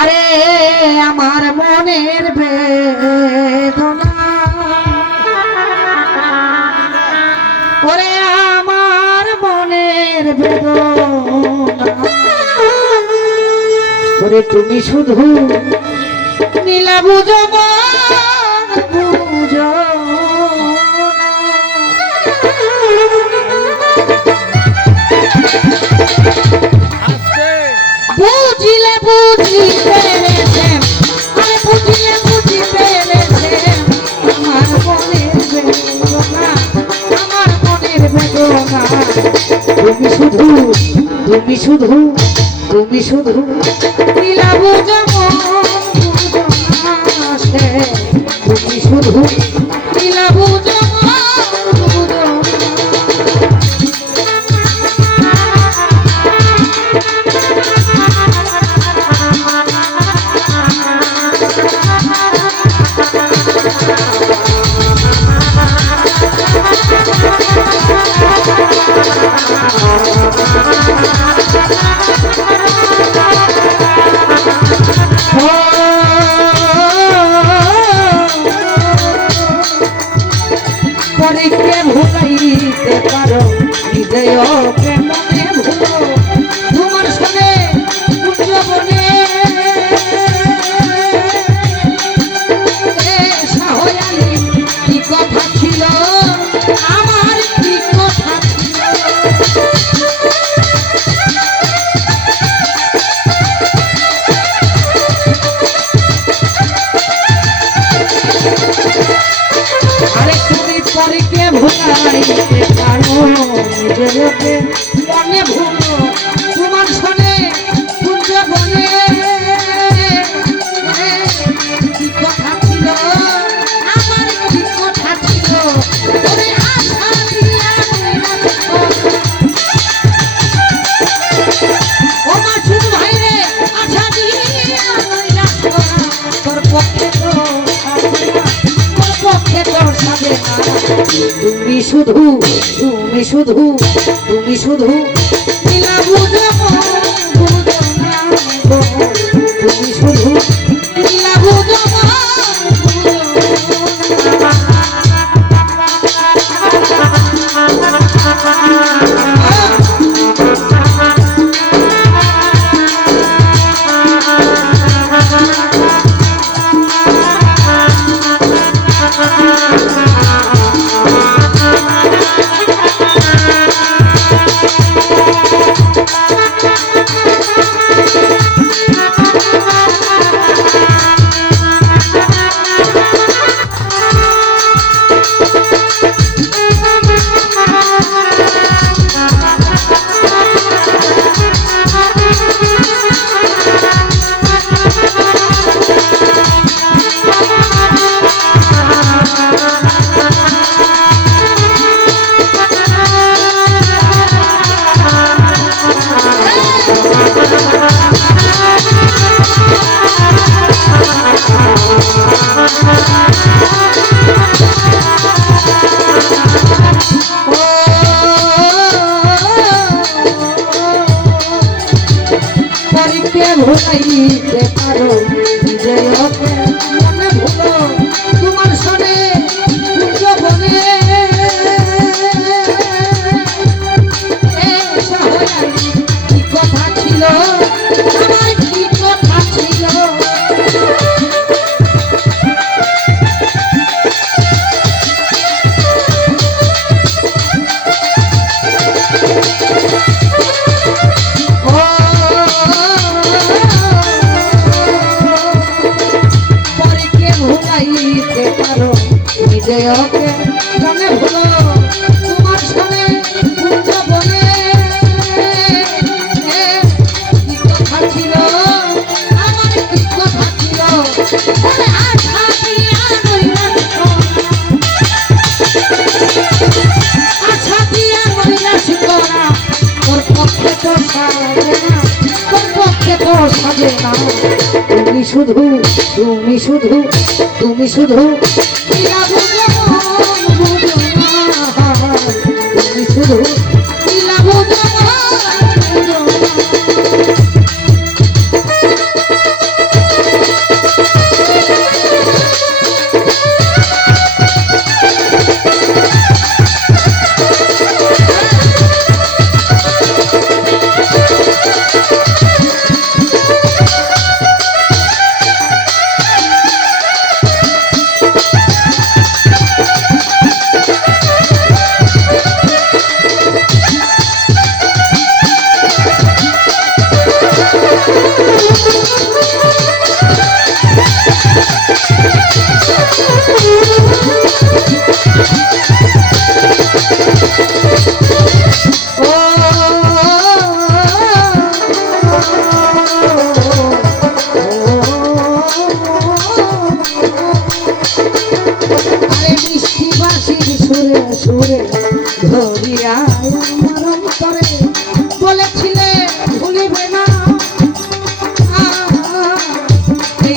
আরে আমার মনের বেদনা। ওরে আমার মনের বেদনা। ওরে তুমি শুধু নীলা বুঝো মন বুঝো বুঝিলে বুঝিতে রেছে আরে বুঝিলে বুঝিতে রেছে আমার মনের বেদনা আমার মনের বেদনা। তুমি শুধু তুমি শুধু তুমি শুধু। নীলা বুঝো মন তুমি শুধু। বুঝো মনে তোমার সনে কুঞ্জ বনে শুধু তুমি শুধু তুমি শুধু। তুমি শুধু ভুলাইতে পারো বিজয়কে মনে ভুলো পারো বিজয়কে মনে ভুলো তোমার সনে কুঞ্জ বনে কি কথা ছিল? আমার কি কথা ছিল? আশা দিয়া রইলাম আশা দিয়া রইলাম করা তোর পক্ষে তো সাজে না তোর পক্ষে তো সাজে না। শুধু তুমি শুধু তুমি শুধু। সুরে ধরিয়া মরম করে। বলেছিলে ভুলিবে না। এই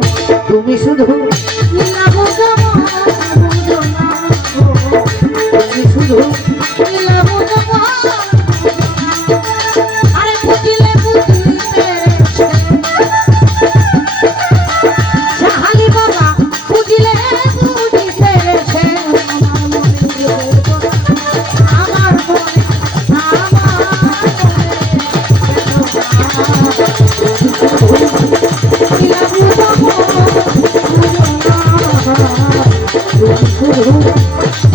Oh,